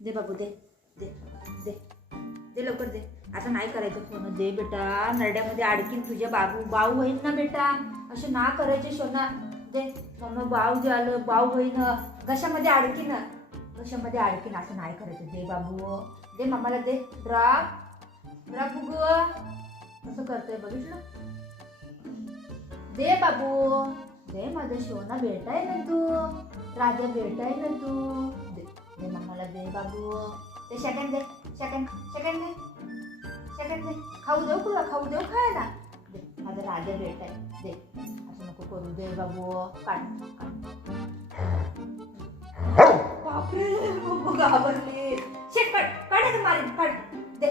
दे बाबू दे दे दे दे लवकर दे. आता नाही करायचं फोन. दे बेटा, नरड्यामध्ये अडकीन तुझ्या बाबू. बाऊ होईन ना बेटा, असे ना करायचे सोना. दे मम्मा, बाऊ झालं, बाऊ होईन. घशामध्ये अडकीन, घशामध्ये अडकीन, असं नाही करायचं. दे बाबू दे, मम्माला दे. ड्रॉप ड्रॉप बुगू असं करतोय बघितलं. दे बाबू दे, माझा सोना बेटा आहे ना तू, राजा बेटा आहे ना तू. दे दे मम्माला दे बाबू. ते सेकंड दे, सेकंड सेकंड दे, सेकंड दे. खाऊ देऊ तुला, खाऊ देऊ खायला. दे, माझा राजा बेटा आहे. दे, असं नको करू. दे बाबू, काढ बापरे, बाबू घाबरली. शेक काढ, काढायचं मारीन, काढ. दे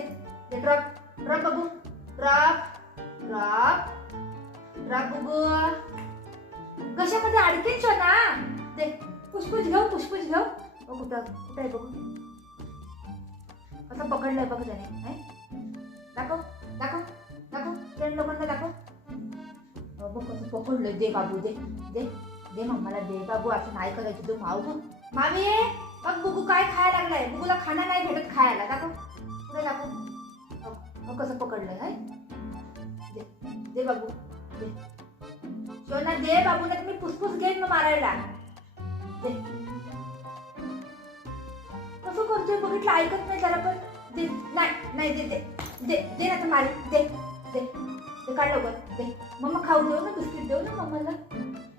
दे, ड्रॉप ड्रॉप बाबू, ड्रॉप ड्रॉप ड्रॉप बघू. कशामध्ये अडकीन सोना. दे, पुष्पुष घेऊ, पुष्पुष घेऊ. कुठं कुठं आहे बघू. असं पकडलंय बघ त्याने. दाखव दाखव दाखव, फ्रेंड लोकांना दाखव. बघ कसं पकडलंय. दे बाबू दे दे दे, मम्माला दे बाबू. असं नाही करायचं. तू माऊ बघ. मामी बघ बुगू काय खायला लागलाय. बुगूला खाणं नाही भेटत खायला. दाखव पुढे दाखव. कसं पकडलंय. हाय दे दे बाबू दे. सोना दे बाबू, नाही मी फुसफुस घेईन मग मारायला. दे, कसं करतोय बघितलं, ऐकत नाही जरा पण. दे, नाही नाही, दे दे दे दे ना तर मारी. दे दे दे, काढ लवकर. दे मम्मा, खाऊ देऊ ना, बिस्किट देऊ ना मम्माला.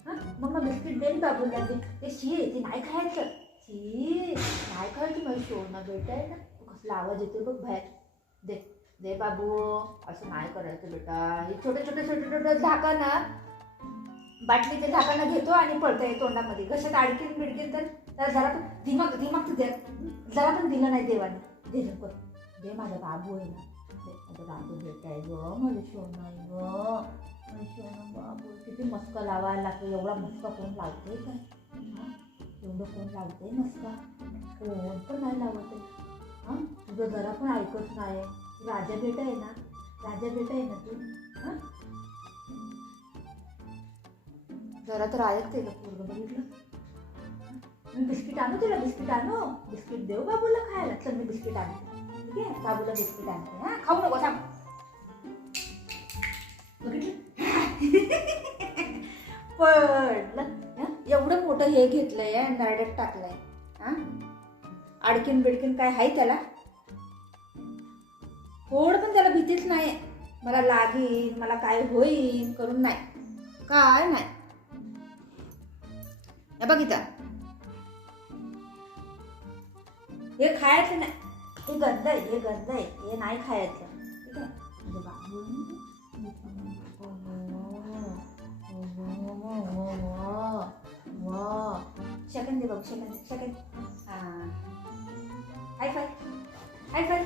हा मम्मा, बिस्किट दे ना बाबूला. दे ते शी, ते नाही खायचं. शी नाही खायचं. माझी सोना बेटा आहे ना. कसला आवाज येतोय बघ बाहेर. दे दे बाबू, असं नाही करायचं बेटा. हे छोटे छोटे छोटे छोटे झाकण, बाटलीचे झाकण घेतो आणि पळतोय तोंडामध्ये. घशात अडकीन बिडकीन तर त्याला जरा पण दिमाग दिमाग तू द्या, जरा पण दिलं नाही देवाने. दे लवकर दे, माझा बाबू आहे ना. दे, माझा बाबू बेटा आहे ग, माझं सोनं आहे ग, माझं सोनं बाबू. किती मस्का लावायला लागतो. एवढा मस्का कोण लावतोय काय. एवढं कोण लावतंय मस्का. कोण पण नाही लावत आहे. हां, तुझं जरा पण ऐकत नाही. राजा बेटा आहे ना, राजा बेटा आहे ना तू. हां, जरा तर ऐकते का पूर्ण. बघितलं, मी बिस्किट आणू तुला, बिस्किट आणू. बिस्किट देऊ बाबूला खायला. चल मी बिस्किट आणते. ठीक आहे, बाबूला बिस्किट आणते. हां, खाऊ नको थांब. बघितलं पडलं. एवढं मोठं हे घेतलंय, नरड्यात टाकलंय. हां, अडकीन बिडकीन काय आहे त्याला. थोडं पण त्याला भीतीच नाही. मला लागीन, मला काय होईन करून नाही, काय नाही. हे बघ इथं, हे खायचं नाही. हे गंध आहे, हे गंध आहे, हे नाही खायचं. ठीक आहे. सेकंड दे बघ, सेकंड सेकंड. हां, हाय फाय हाय फाय.